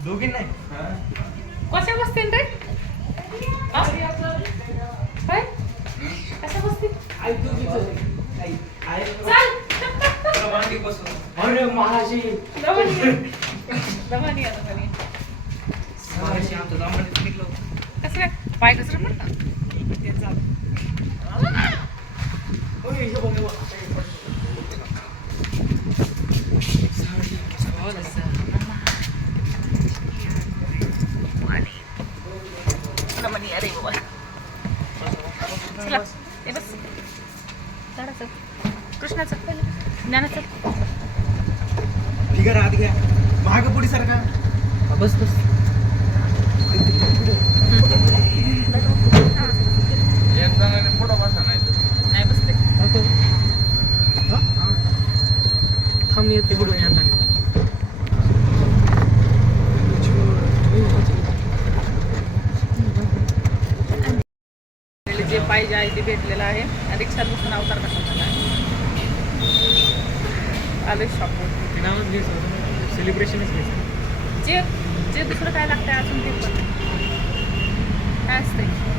दोघी नाही कशा बसतील रे काय कशा बसतील अरे महाशी दमानी कसं काय पाय कसं पडता अरे बाबा चला हे बस झाडाचं कृष्णाचं ज्ञानाचं ठीक आहे राहत घ्या महाग पुढे सारखा बस बस नाही बसते थांब येते पुढून येताना जे पाहिजे आहे ते भेटलेलं आहे रिक्षात बसून अवतार करण्यात आहे आलोय शॉपवर ते नावच घ्यायचं सेलिब्रेशनच घ्यायचं जे जे दुसरं काय लागतंय अजून ते पण काय असतंय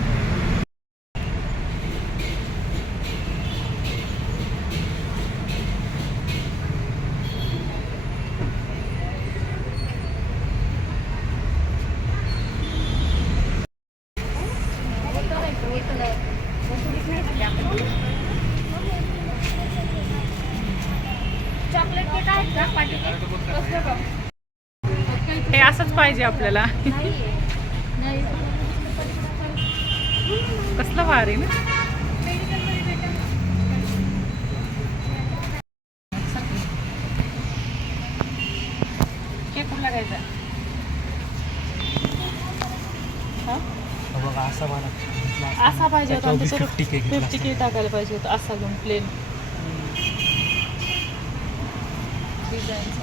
हे असंच पाहिजे आपल्याला कसलं भारी ना केक कुठला घ्यायचा बघा असा मला असा पाहिजे होता त्याच्यावर 50 केक घेतला 50 केक टाकायला पाहिजे होतं असा घेऊन प्लेन डिझाईन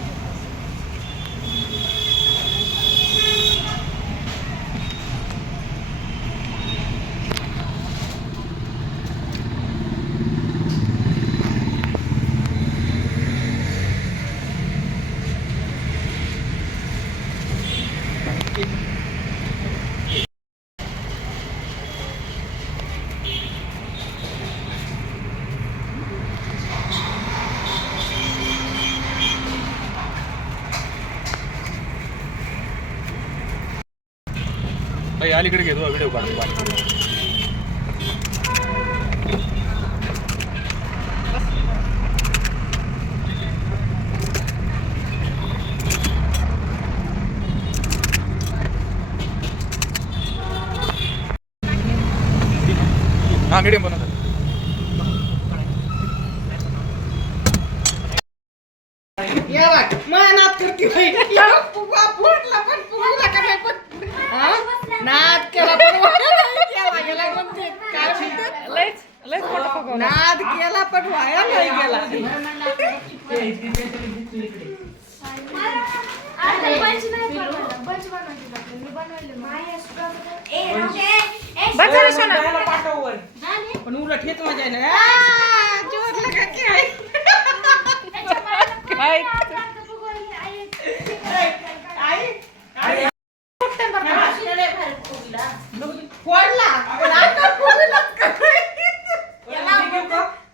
अलीकडे घेतो व्हिडिओ काढतो हा मीडियम बनवतो नाद केला पण वाया नाही गेला पण उलट हेच मजा आहे ना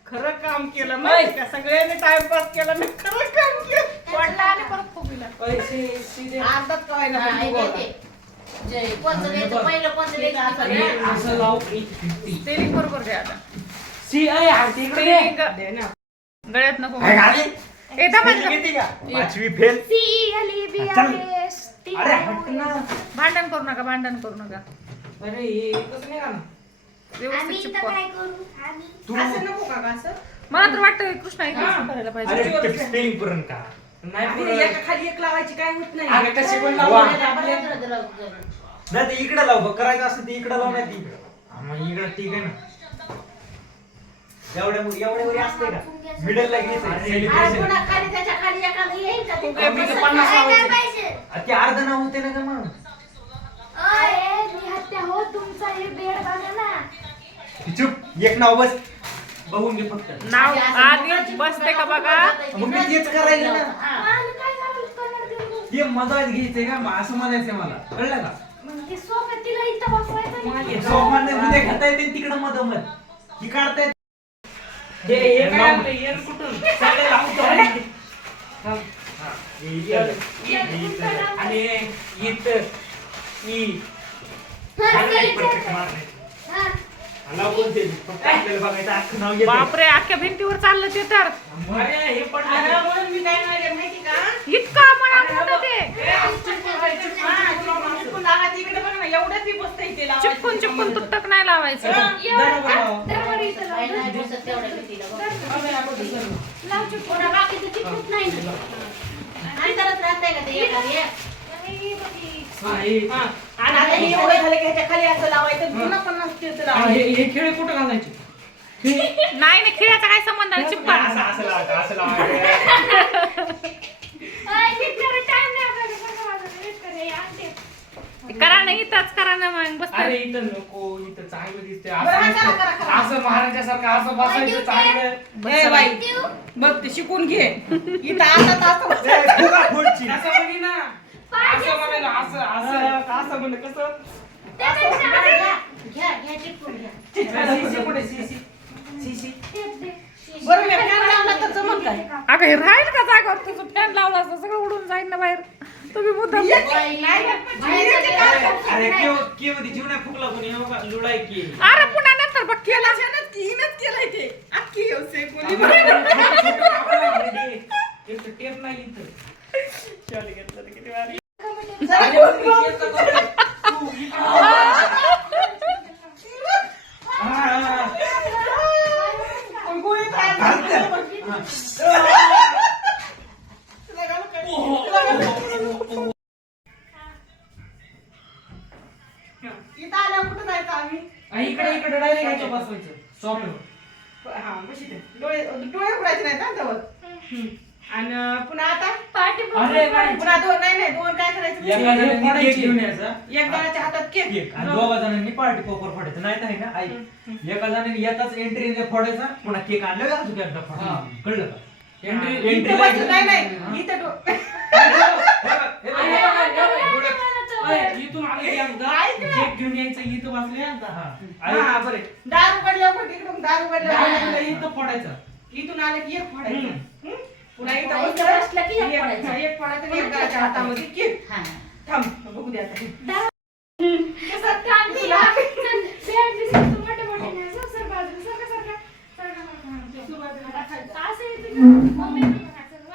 खरं काम केलं माहिती का सगळ्यांनी टाइमपास केला मी खरं काम केलं पडला आणि परत फुगला पैसे अर्धात काय ना स्टेरिंग बरोबर घ्या आता गळ्यात नको पाचवी फेल भांडण करू नका भांडण करू नका अरे हे कसं नाही काम व्यवस्थित चिपकवा. असं नको का असं मला तर वाटतं कृष्णा इथे करायला पाहिजे स्पेलिंग पुरण का नाही एका खाली एक लावायची काय होत नाही अगं कशी पण लावू नाही ते इकडे लाव करायचं असं ते इकडे लाव नाही इकडे मग इकडे ठीक आहे ना एवढ्या वर असते का मिडल ला घ्यायचं ते अर्ध नाव होते ना का मग चुप एक नाव बस बघून घे फक्त नाव आधी बसते का बघा मग मी तेच करायला ना हे मजाच घ्यायचंय का असं म्हणायचंय मला, कळलं का? ते सोफा तिला इथं बसवायचं नाही. सोफाने उद्या घेता येते तिकडं मधोमध ही काढता येते. हे काय आपलं येण कुठून सगळे लावतो. थांब. हा, हे इथं. आणि इथं ई हा. नाव कोणते? फक्त आपल्याला बघायचं अख्खं नाव येतं. बापरे, अख्ख्या भिंतीवर चाललं ते तर अरे हे पडलं म्हणून मी काय नाही माहिती का इतका म्हणा मोठं ते चिपकून चिपकून तुटक नाही लावायचं. दरवर इथं लाव चुप. कोणा बाकीचं चिपकूत नाही ना. अंतरात राहतंय का ते एखादी? नाही बाकी. आणि आता हे एवढं झालं की ह्याच्या खाली असं लावायचं जुनं पण नसतं ते लावायचं. हे खेळ कुठं घालायचे नाही नाही, खिळ्याचा काय संबंध आहे चिपका. असं लावायचं, असं लावायचं. टाइम नाही आपल्याकडे. बघा माझं वेट करे आणते. करा ना, इथंच करा ना मग बस. अरे इथं नको, इथं चांगलं दिसते असं महाराजासारखं असं बसायचं चांगलं. ए बाई बघ ते शिकून घे इथं आता तास फुगा फोडची. असं म्हणे ना, असं म्हणे ना, असं असं असं म्हणे कसं घ्या चिपकून घ्या. सीसी कुठे सीसी सीसी तेच दे. बरं मी फॅन लावला तर जमत काय अगं हे राहील का जागा? तुझं फॅन लावला असतं सगळं उडून जाईल ना बाहेर. तुम्ही मुद्दाम अरे केव ती जीवना फुगला कोणी हो का? लुडाई की अरे पुन्हा नंतर बघ केला. केलंय ते अख्खी व्यवसाय कोणी एक टेप नाही इथं शाली घेतलं तर किती भारी. इथं आल्यावर कुठं जायचं आम्ही? इकडे इकडे डायरेक्ट ह्याच्या बसवायचं सॉफ्टवर. हा बशी ते. डोळे उघडायचे नाहीत ना तेव्हा. आणि पुन्हा आता पाठी अरे नाही पुन्हा दोन नाही दोन काय करायचं एका जणांनी केक घेऊन यायचा, एक जणाच्या हातात केक. केक, आणि दोघा जणांनी पार्टी पॉपर फोडायचं. नाही तर आहे ना, ऐक, एका जणांनी येताच एंट्री फोडायचा, पुन्हा केक आणलं का अजून एकदा फोडायचा. कळलं का? एंट्री इथं बसलं नाही इथं इथून आलं की एकदा केक घेऊन यायचं, इथं बसले हा बरे. दार उघडल्यावर पण तिकडून दार उघडल्यावर इथं फोडायचं. इथून आलं की एक फोडायचं. हं? पुन्हा इथं इथं बसलं बसलं की एक फोडायचं. एक फोडायचं आणि एक जणाच्या हातामध्ये केक. हा. थांब बघू दे आता. कसं काम केलं? चल, बेड दिसतं मोठे मोठे नाही. सर बाजूला सरका सरका. सरका सरका. सुरुवातीला टाकायचं. असं येतं का? मम्मी पण टाकायचं.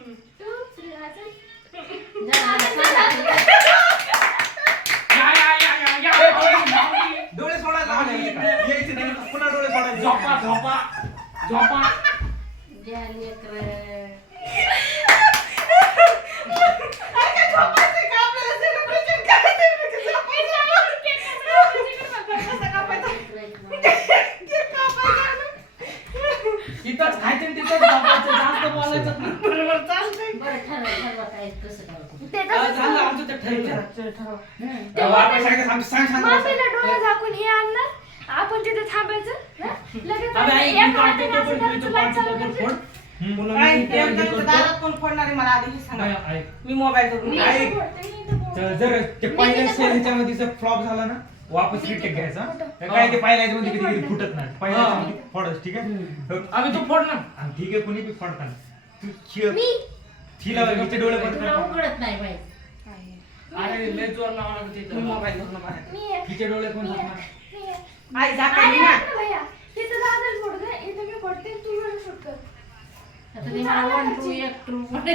1 2 3 असं. डोळे सोडायला यायचे नाही, पुन्हा डोळे सोडायचे. झोपा झोपा झोपा. द्या लेकरं. काय झोपायचं का आपल्याला? सेलिब्रेशन करायचं का झोपायचं? कसं कापायचं? केक कापायचा. इथंच खायचं आणि तिथंच झोपायचं, जास्त बोलायचं नाही. बरोबर चालतंय. बरं ठरवा काय कसं करायचं. ते झालं आमचं ते ठरलं. आपण सांगितलं, सांग सांग. मामीला डोळे झाकून हे आणणार. आपण तिथे थांबायचं. हं? लगेच अबे आई, एक मी काढतो हाताने असं तो पण करायचं, तुझं लाईट चालू पाठीवर करायचं. फोड. पुन्हा काय मी ते हे आमच्या करतो. दारात कोण फोडणार आहे मला आधी हे सांगा. नाही, ऐक. मी मोबाईल करून मी आई. इथं बोलते, मी इथं बोलते. जर ते पहिल्या ह्याच्यामध्ये जर फ्लॉप झाला ना, वापस रिटेक घ्यायचा. तर काय ते पहिल्या ह्याच्यामध्ये कधी कधी फुटत नाही. पहिल्या हा. ह्याच्यामध्ये फोडच, ठीक आहे? आम्ही तू फोड ना. आणि ठीक आहे, कोणी बी फोडताना तू मी हिला हिचे डोळे तुला पडतात, उघडत नाही बाई. अरे लय जोर लावा लागत मी इथं. मोबाईल करून बाहेर. मी आहे. हिचे डोळे कोण मी आहे. झाकणार? मी आहे. आई झाकली आणि ना. ऐक ना भैया, तिथं दादाला फोड गं, इथं मी फोडते, तू एवढं शूट कर. आता ते मला 1 2 1 2 काय?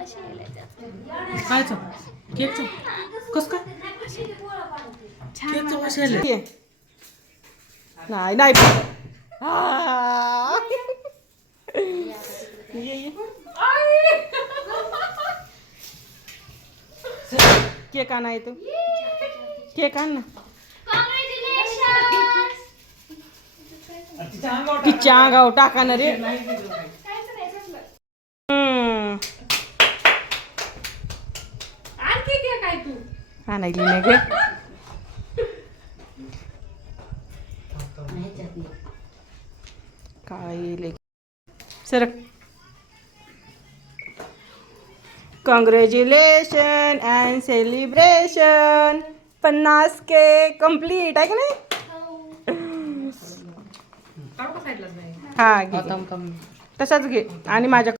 अशी बोलायचं. खायचं केकचं कसं काय केकचं वास यायला. नाही नाही हा. ये, ये. केक आणा येतो. केक आण ना. Congratulations. तिच्या अंगावर तिच्या अंगावर टाका ना रे. काहीच नाही संपलं. आणखी घे काय तू. आणायली नाही गे. काय येईल सरक. Congratulation and celebration. 50K complete आहे का नाही? काढू का साईडलाच नाही? हा घे. तसाच घे आणि माझ्या